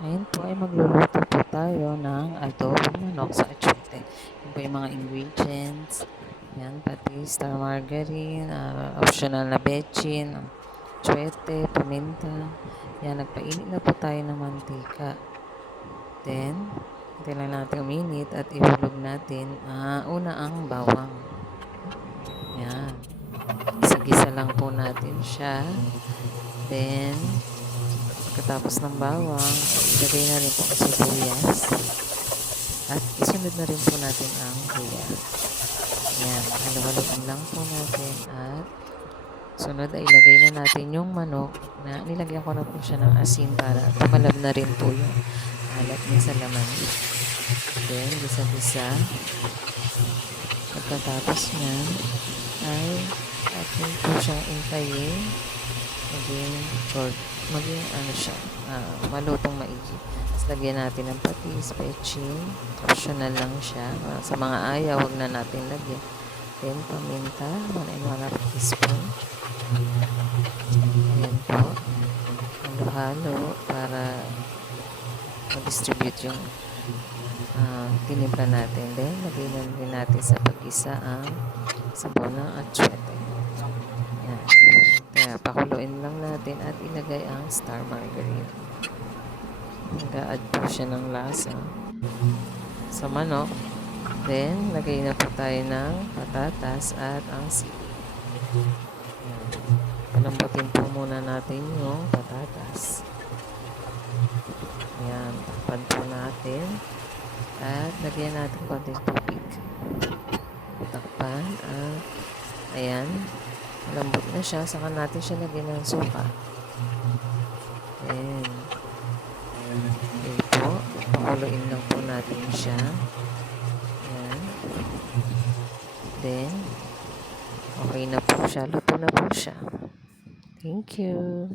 Ngayon po ay magluluto po tayo ng adobong manok sa atchote. Yan po yung mga ingredients. Yan, patis, star margarine, optional na bechin, atchote, paminta. Yan, nagpainit na po tayo ng mantika. Then, hintay lang natin uminit at ihulog natin una ang bawang. Yan. Gisa-gisa lang po natin siya. Then, pagkatapos ng bawang, ilagay na rin po ang sibuyas. At isunod na rin po natin ang luya. Yan, halo-haloin lang po natin. At sunod ay ilagay na natin yung manok na nilagyan ko na po siya ng asin para tumalab na rin po yung alat niya sa laman. Then, gisa-gisa. Pagkatapos niyan, ay atin po siyang intayin. Maging ano siya, malutong maigi. Tapos lagyan natin ng patis, bechin. Optional lang siya. Sa mga ayaw, huwag na natin lagyan. Then, paminta, 1 teaspoon. Ayan po. Halo-halo para ma-distribute yung tinimpla natin. Then, lagyan na rin natin sa pag-isa ang sabaw ng atchote. Yan. Kaya, pakuluin lang natin at ilagay ang star margarine. Nag-a-add po siya ng lasa sa manok. Then, lagay na po tayo ng patatas at ang sili. Yan. Palambutin po muna natin yung patatas. Yan. Takpan po natin. At lagyan natin konting tubig. Takpan. At ayan. Malambot na siya. Saka natin siya lagyan ng suka. Ayan. Ayan po. Pakuluin lang po natin siya. Ayan. Then, okay na po siya. Luto na po siya. Thank you.